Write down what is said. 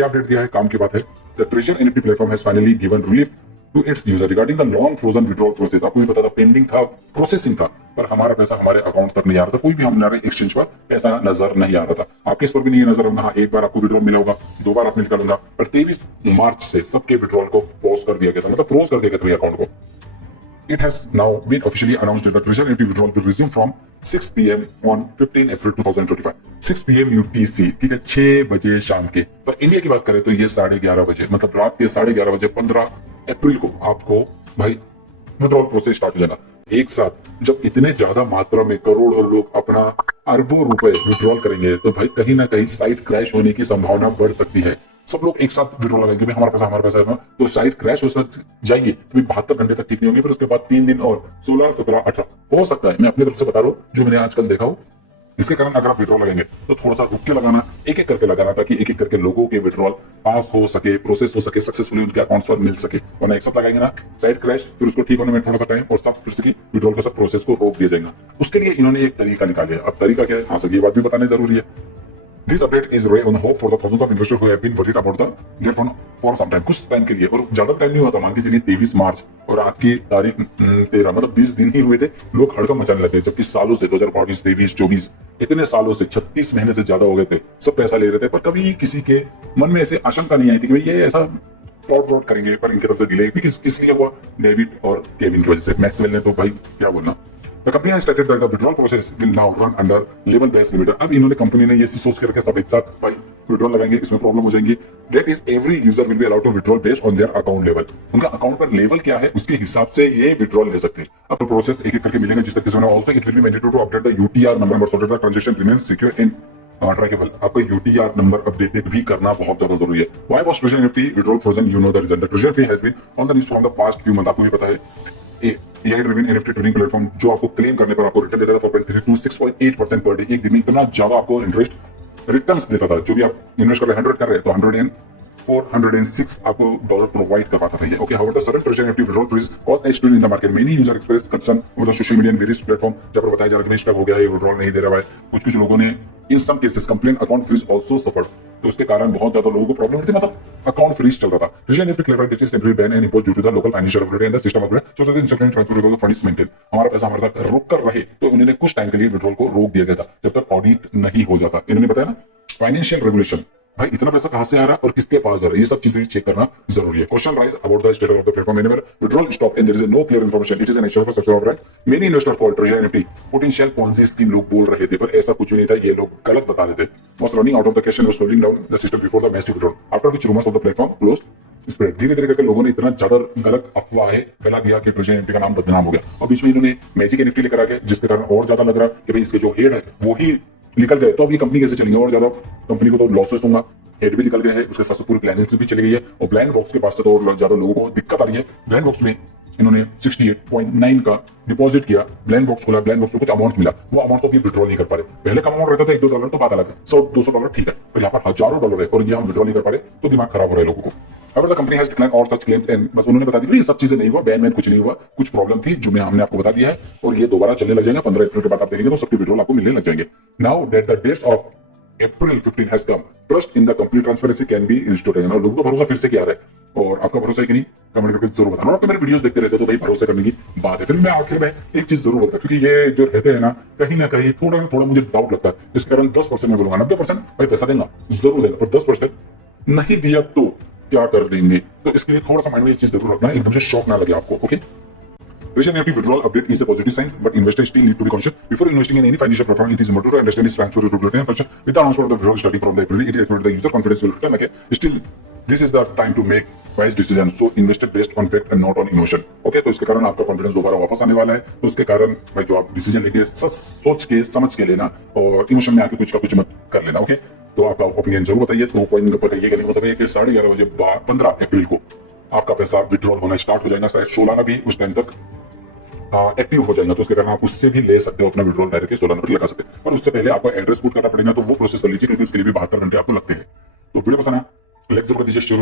क्या अपडेट दिया है, काम की बात है। The treasure NFT platform has finally given relief to its user regarding the long frozen withdrawal process. आपको भी पता था, पेंडिंग था, प्रोसेसिंग था, पर हमारा पैसा हमारे अकाउंट तक नहीं आ रहा था, कोई भी हमारे एक्सचेंज पर पैसा नजर नहीं आ रहा था। आपके इस पर भी नहीं नजर होगा। हाँ, एक बार आपको विड्रॉल मिला होगा, 2 बार आपने निकालूंगा, पर 23 मार्च से सबके विड्रॉल को पॉज कर दिया गया था, मतलब फ्रोज कर दिया गया था अकाउंट को। It has now been officially announced that the Treasury NFT withdrawal will resume from 6 p.m. on 15 April 2025. 6 p.m. UTC, ठीक है, 6 बजे शाम के। पर इंडिया की बात करें तो ये 11:30 बजे, मतलब रात के 11:30 बजे 15 अप्रैल को आपको भाई विड्रॉल प्रोसेस स्टार्ट हो जाएगा। एक साथ जब इतने ज्यादा मात्रा में करोड़ों लोग अपना अरबों रुपए विड्रॉल करेंगे तो भाई कहीं ना कहीं साइट क्रैश होने की संभावना बढ़ सकती है। सब लोग एक साथ विड्रॉल लगाएंगे, भाई हमारा पैसा है, तो साइट क्रैश हो जाएगी, तो 72 घंटे तक ठीक नहीं होंगे, फिर उसके बाद 3 दिन और 16, 17, 18 हो सकता है। मैं अपनी तरफ से बता रहा हूँ जो मैंने आजकल देखा हो। इसके कारण अगर आप विड्रॉल लगाएंगे तो थोड़ा सा रुक के लगाना, एक एक करके लगाना, ताकि एक एक करके लोगों के विड्रॉल पास हो सके, प्रोसेस हो सके, सक्सेसफुली उनके अकाउंट्स पर मिल सके। वरना एक साथ लगाएंगे ना, साइट क्रैश, फिर उसको ठीक होने में थोड़ा सा टाइम और सब फिर से विड्रॉल का सब प्रोसेस को रोक दिया जाएगा। उसके लिए इन्होंने एक तरीका निकाला है। अब तरीका क्या है, हाँ सर ये बात भी बताना जरूरी है। This update is ray on hope for the thousands of investors who have been worried about the their fund for some time, कुछ टाइम के लिए, और ज्यादा टाइम नहीं हुआ था, मान के चलिए 23 मार्च और आज की तारीख 13, मतलब 20 दिन ही हुए थे, लोग हड़कंप मचाने लगे। जबकि सालों से 2022, 23, 24 इतने सालों से 36 महीने से ज्यादा हो गए थे, सब पैसा ले रहे थे, पर कभी किसी के मन में ऐसे आशंका नहीं आई थी कि भाई ये ऐसा फ्रॉड करेंगे। पर इनकी तरफ से डिले किस लिए हुआ, डेविड और केविन की वजह से। मैक्सवेल ने तो भाई क्या बोलना। The company has stated that the withdrawal process will now run under level-based limiter. अब इन्होंने कंपनी ने ये सोच के रखा सब एक साथ भाई विड्रॉल लगाएंगे, इसमें प्रॉब्लम हो जाएंगी। That is every user will be allowed to withdraw based on their account level. उनका अकाउंट पर लेवल क्या है उसके हिसाब से ये विड्रॉल ले सकते हैं। अब प्रोसेस एक एक करके मिलेंगे जिस तरीके से। Also it will be mandatory to update the UTR number so that the transaction remains secure and trackable. आपको UTR नंबर अपडेटेड भी करना बहुत ज्यादा जरूरी है। Why was Treasury NFT withdrawal frozen? You know the reason. The Treasury NFT has been on the news from the past few months. आपको भी पता है AI driven NFT trading platform जो आपको क्लेम करने पर आपको रिटर्न देता था 4.3 to 6.8% पर डे, एक दिन में इतना ज्यादा आपको इंटरेस्ट रिटर्न्स देता था। जो भी आप इन्वेस्ट कर रहे हैं 100 कर रहे हैं तो 104, 106 आपको डॉलर प्रोवाइड करवाता था ये। Okay, however the sudden Treasury NFT withdrawal freeze caused a stir in the market. Many user expressed concern over the social media and various platform, जब बताया जा रहा है कि स्टक हो गया है, विड्रॉल नहीं दे रहा है। कुछ लोगों ने in some cases complain account freeze also suffered, तो उसके कारण बहुत ज्यादा लोगों को प्रॉब्लम होती थी, मतलब अकाउंट फ्रीज चल रहा था। Treasury NFT clarified that this temporary ban and imposed due to the local financial regulatory and the system upgrade so that the instant transfer of the funds maintained. हमारा पैसा हमारे साथ रुक कर रहे तो उन्होंने कुछ टाइम के लिए विड्रॉल को रोक दिया गया था जब तक ऑडिट नहीं हो जाता। इन्होंने बताया ना, फाइनेंशियल रेगुलेशन, भाई इतना पैसा कहां से आ रहा है और किसके पास जा रहा है, ये सब चीजें चेक करना जरूरी है। Question rise about the status of the platform whenever withdrawal stop and there is no clear information, it is an issue for subscriber rights. Many investors called Treasury NFT potential Ponzi scheme लोग बोल रहे थे, पर ऐसा कुछ भी नहीं था, ये लोग गलत बता रहे थे। Was running out of the cash and was slowing down the system before the massive withdrawal, after which rumors of the platform closed spread. धीरे धीरे करके लोगों ने इतना ज्यादा गलत अफवाहें फैला दिया कि Treasury NFT का नाम बदनाम हो गया। और बीच में इन्होंने मैजिक NFT लेकर आ गए, जिसके कारण और ज्यादा लग रहा कि भाई इसके जो हेड है वो ही निकल गए, तो अब ये कंपनी कैसे चलेगी, और ज्यादा कंपनी को तो लॉसेस होगा। हेड भी निकल गया है, उसके साथ साथ पूरी प्लानिंग भी चली गई है, और ब्लैंक बॉक्स के पास से तो और ज्यादा लोगों को दिक्कत आ रही है। ब्लैंक बॉक्स में इन्होंने 68.9 का डिपॉजिट किया, ब्लैंक बॉक्स खोला, ब्लैंक बॉक्स में कुछ अमाउंट मिला, वो अमाउंट तो भी विड्रॉल नहीं कर पा रहे। पहले का अमाउंट रहता था 1-2 डॉलर तो बात अलग है, 100-200 डॉलर ठीक है, पर यहाँ पर हजारों डॉलर है और ये हम विड्रॉल नहीं कर पा रहे, तो दिमाग खराब हो रहा है लोगों को। However, the company has declined all such claims and बस उन्होंने बता दिया ये सब चीजें नहीं हुआ, बैन कुछ नहीं हुआ, कुछ प्रॉब्लम थी जो हमने आपको बता दिया है, और ये दोबारा चलने लग जाएगा। 15 अप्रैल के बाद आप देखेंगे तो सबके विड्रॉल आपको मिलने लग जाएंगे। Now that the dates of April 15 has come, trust in the complete transparency can be restored. लोगों का भरोसा फिर से क्या आ रहा है, और आपका भरोसा है कि नहीं, कमेंट करके जरूर बताना। और आप मेरे वीडियोस देखते रहते हो तो भाई भरोसा करने की बात है। फिर मैं आखिर में एक चीज जरूर बोलता हूं, क्योंकि ये जो रहते हैं ना कहीं थोड़ा मुझे डाउट लगता है, इस कारण 10% मैं बोलूंगा, 90% भाई पैसा देगा जरूर देगा, पर 10% नहीं दिया तो क्या कर देंगे, तो इसके लिए थोड़ा सा माइंड में ये चीज जरूर रखना है, एकदम से शॉक ना लगे आपको। Okay, Treasury NFT withdrawal update is a positive sign, but investors still need to be conscious before investing in any financial platform. It is important to understand its transfer regulatory function. With the announcement of the withdrawal starting from the April, it is estimated the user confidence will return again. Still, this is the time to make wise decisions. So invest based on fact and not on emotion. Okay, तो इसके कारण आपका confidence दोबारा वापस आने वाला है। तो इसके कारण भाई जो आप डिसीजन लेके सोच के समझ के लेना, और इमोशन में आके कुछ का कुछ मत कर लेना। ओके, तो आपका ओपिनियन जरूर बताइए। तो पॉइंट पर ये कहने का मतलब है कि 11:30 बजे 15 अप्रैल को आपका पैसा विड्रॉल होना स्टार्ट हो जाएगा। शायद सोलाना भी उस टाइम तक एक्टिव हो जाएगा, तो उसके कारण आप उससे भी ले सकते हो अपना विड्रॉल डायरेक्टली 16 पर लगा सकते हैं। पर उससे पहले आपको एड्रेस पुट करना पड़ेगा, तो वो प्रोसेस कर लीजिए, क्योंकि उसके लिए भी 72 घंटे आपको लगते हैं। तो वीडियो पसंद है लाइक जरूर कर दीजिए, शेयर